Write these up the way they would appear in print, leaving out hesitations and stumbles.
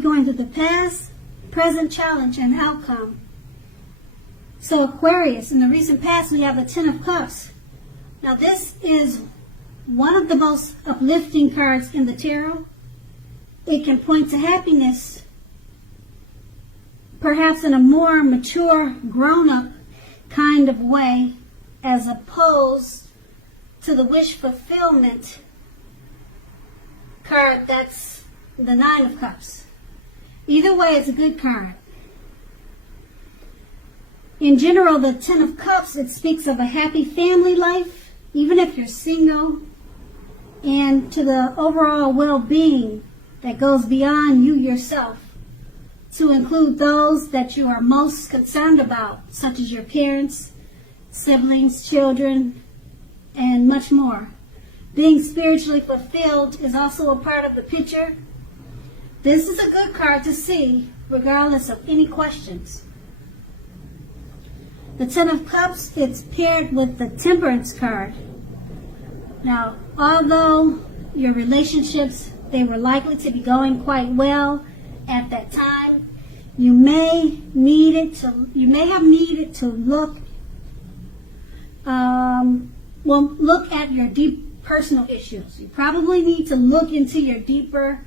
be going through the past, present challenge, and outcome. So Aquarius, in the recent past, we have the Ten of Cups. Now this is one of the most uplifting cards in the tarot. It can point to happiness, perhaps in a more mature, grown-up kind of way, as opposed to the wish fulfillment card that's the Nine of Cups. Either way, it's a good card. In general, the Ten of Cups, it speaks of a happy family life, even if you're single, and to the overall well-being that goes beyond you yourself, to include those that you are most concerned about, such as your parents, siblings, children, and much more. Being spiritually fulfilled is also a part of the picture. This is a good card to see, regardless of any questions. The Ten of Cups, it's paired with the Temperance card. Now, although your relationships, they were likely to be going quite well at that time, you may have needed to look at your deep personal issues. You probably need to look into your deeper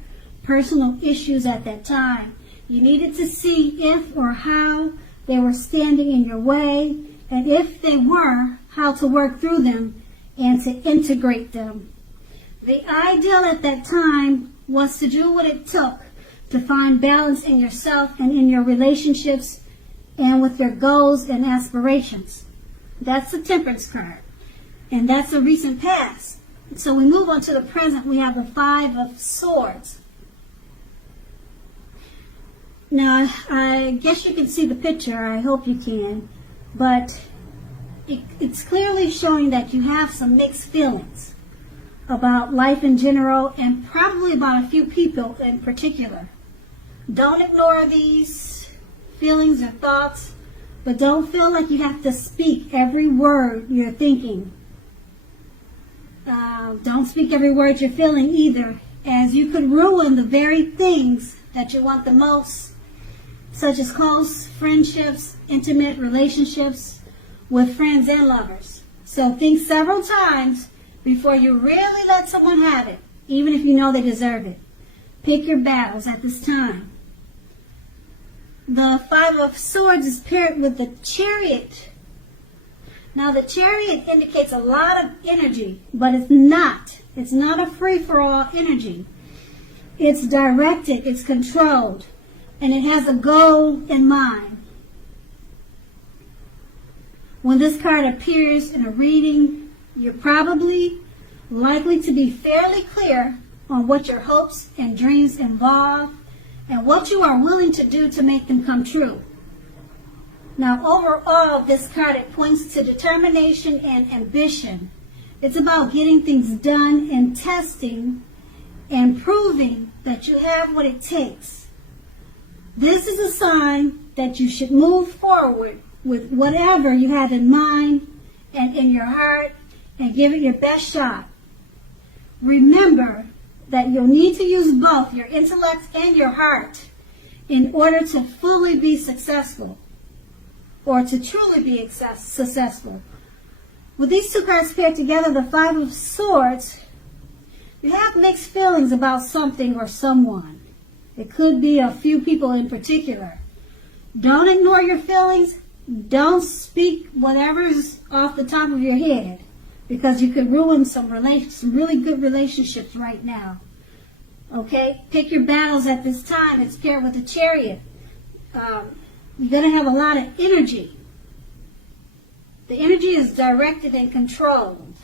personal issues at that time. You needed to see if or how they were standing in your way, and if they were, how to work through them and to integrate them. The ideal at that time was to do what it took to find balance in yourself and in your relationships and with your goals and aspirations. That's the Temperance card. And that's the recent past. So we move on to the present. We have the Five of Swords. Now, I guess you can see the picture. I hope you can. But it's clearly showing that you have some mixed feelings about life in general and probably about a few people in particular. Don't ignore these feelings or thoughts, but don't feel like you have to speak every word you're thinking. Don't speak every word you're feeling either, as you could ruin the very things that you want the most, such as close friendships, intimate relationships with friends and lovers. So think several times before you really let someone have it, even if you know they deserve it. Pick your battles at this time. The Five of Swords is paired with the Chariot. Now the Chariot indicates a lot of energy, but it's not. It's not a free-for-all energy. It's directed, it's controlled, and it has a goal in mind. When this card appears in a reading, you're probably likely to be fairly clear on what your hopes and dreams involve and what you are willing to do to make them come true. Now, overall, this card, it points to determination and ambition. It's about getting things done and testing and proving that you have what it takes. This is a sign that you should move forward with whatever you have in mind and in your heart and give it your best shot. Remember that you'll need to use both your intellect and your heart in order to fully be successful, or to truly be successful. With these two cards paired together, the Five of Swords, you have mixed feelings about something or someone. It could be a few people in particular. Don't ignore your feelings. Don't speak whatever's off the top of your head, because you could ruin some really good relationships right now. Okay? Pick your battles at this time. It's paired with the Chariot. You're going to have a lot of energy. The energy is directed and controlled.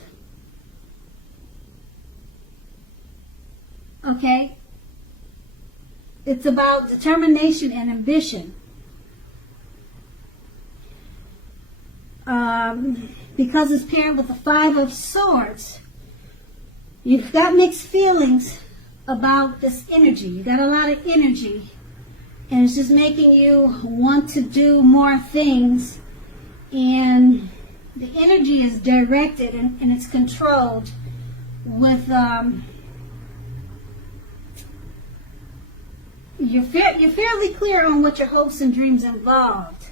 Okay? It's about determination and ambition. Because it's paired with the Five of Swords, you've got mixed feelings about this energy. You got a lot of energy, and it's just making you want to do more things, and the energy is directed and it's controlled with you're fairly clear on what your hopes and dreams involved,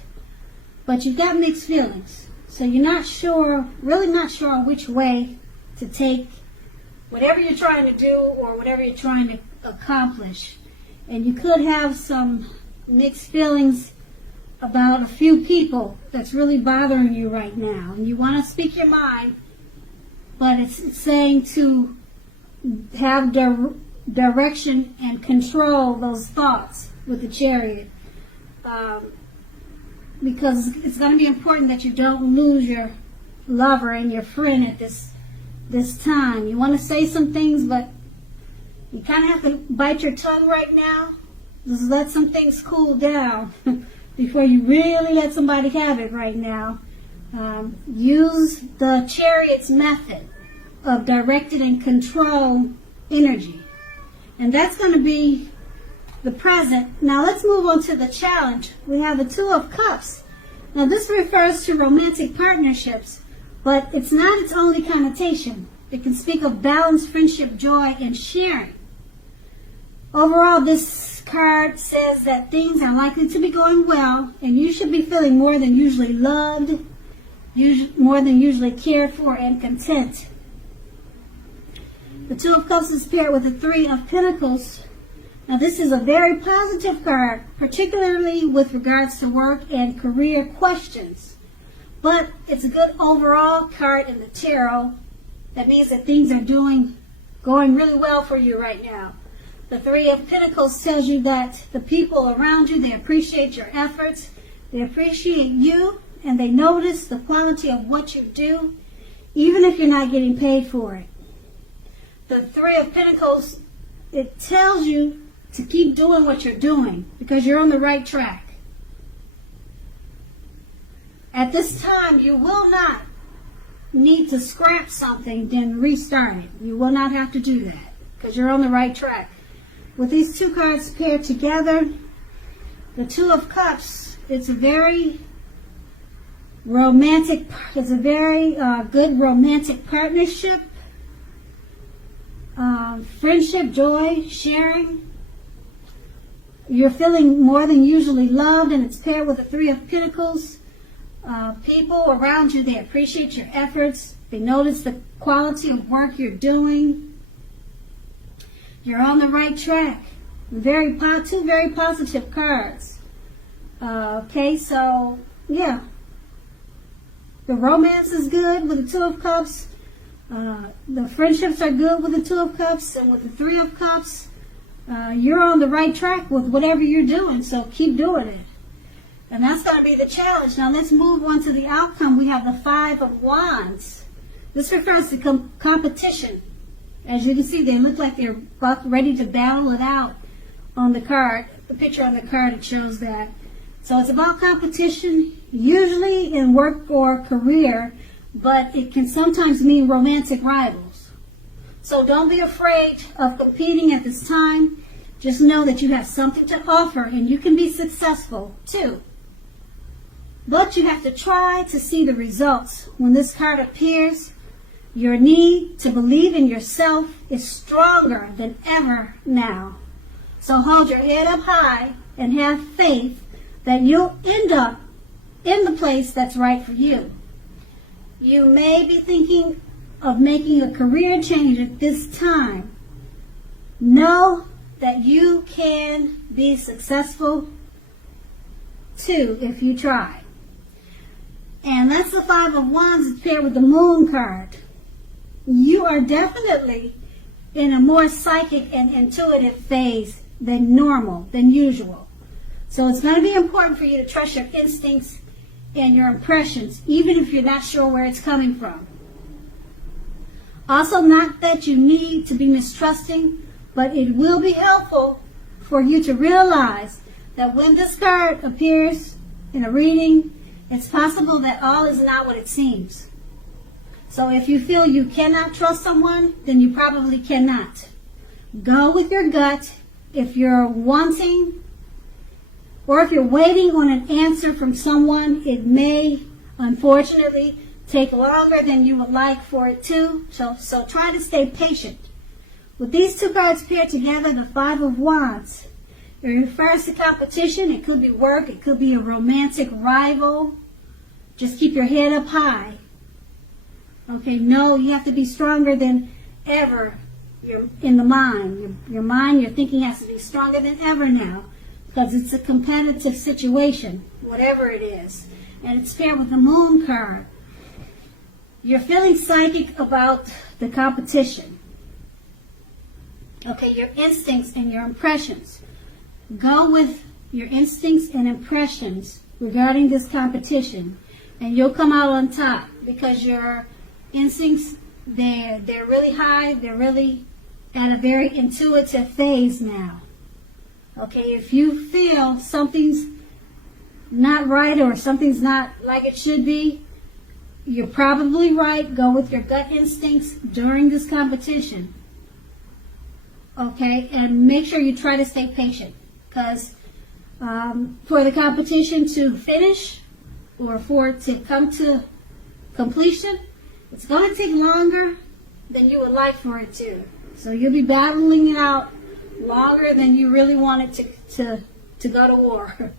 but you've got mixed feelings. So you're not sure, really not sure which way to take whatever you're trying to do or whatever you're trying to accomplish. And you could have some mixed feelings about a few people that's really bothering you right now. And you want to speak your mind, but it's saying to have direction and control those thoughts with the Chariot. Because it's going to be important that you don't lose your lover and your friend at this time. You want to say some things, but you kind of have to bite your tongue right now. Just let some things cool down before you really let somebody have it right now. Use the Chariot's method of directed and controlled energy. And that's going to be the present. Now let's move on to the challenge. We have the Two of Cups. Now this refers to romantic partnerships, but it's not its only connotation. It can speak of balance, friendship, joy, and sharing. Overall, this card says that things are likely to be going well, and you should be feeling more than usually loved, more than usually cared for, and content. The Two of Cups is paired with the Three of Pentacles. Now this is a very positive card, particularly with regards to work and career questions. But it's a good overall card in the tarot. That means that things are going really well for you right now. The Three of Pentacles tells you that the people around you, they appreciate your efforts, they appreciate you, and they notice the quality of what you do, even if you're not getting paid for it. The Three of Pentacles, it tells you to keep doing what you're doing because you're on the right track. At this time, you will not need to scrap something, then restart it. You will not have to do that because you're on the right track. With these two cards paired together, the Two of Cups, it's a very romantic, it's a very good romantic partnership. Friendship, joy, sharing. You're feeling more than usually loved, and it's paired with the Three of Pentacles. People around you, they appreciate your efforts. They notice the quality of work you're doing. You're on the right track. Two very positive cards. Okay, so yeah. The romance is good with the Two of Cups. The friendships are good with the Two of Cups, and with the Three of Cups, you're on the right track with whatever you're doing, so keep doing it. And that's going to be the challenge. Now let's move on to the outcome. We have the Five of Wands. This refers to competition. As you can see, they look like they're ready to battle it out on the card. The picture on the card, it shows that. So it's about competition, usually in work or career, but it can sometimes mean romantic rivals. So don't be afraid of competing at this time. Just know that you have something to offer and you can be successful too. But you have to try to see the results. When this card appears, your need to believe in yourself is stronger than ever now. So hold your head up high and have faith that you'll end up in the place that's right for you. You may be thinking of making a career change at this time. Know that you can be successful too if you try. And that's the Five of Wands paired with the Moon card. You are definitely in a more psychic and intuitive phase than normal, than usual. So it's going to be important for you to trust your instincts and your impressions, even if you're not sure where it's coming from. Also, not that you need to be mistrusting, but it will be helpful for you to realize that when this card appears in a reading, it's possible that all is not what it seems. So if you feel you cannot trust someone, then you probably cannot. Go with your gut. If you're wanting or if you're waiting on an answer from someone, it may, unfortunately, take longer than you would like for it to. So try to stay patient. With these two cards paired together, the Five of Wands, It refers to competition. It could be work. It could be a romantic rival. Just keep your head up high. Okay, no, you have to be stronger than ever. You're in the mind. Your mind, your thinking has to be stronger than ever now, because it's a competitive situation, whatever it is. And it's paired with the moon card. You're feeling psychic about the competition. Okay, your instincts and your impressions. Go with your instincts and impressions regarding this competition, and you'll come out on top, because your instincts, they're really high. They're really at a very intuitive phase now. Okay, if you feel something's not right or something's not like it should be, you're probably right. Go with your gut instincts during this competition. Okay, and make sure you try to stay patient, because for the competition to finish or for it to come to completion, it's going to take longer than you would like for it to. So you'll be battling it out longer than you really want it to go to war.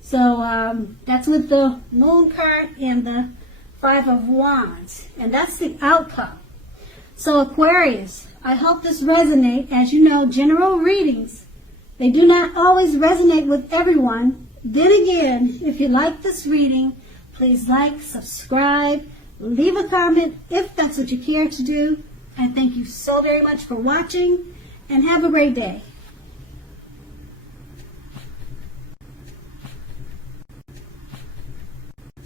So that's with the moon card and the 5 of Wands. And that's the outcome. So Aquarius, I hope this resonates. As you know, general readings, they do not always resonate with everyone. Then again, if you like this reading, please like, subscribe, leave a comment if that's what you care to do. And thank you so very much for watching, and have a great day.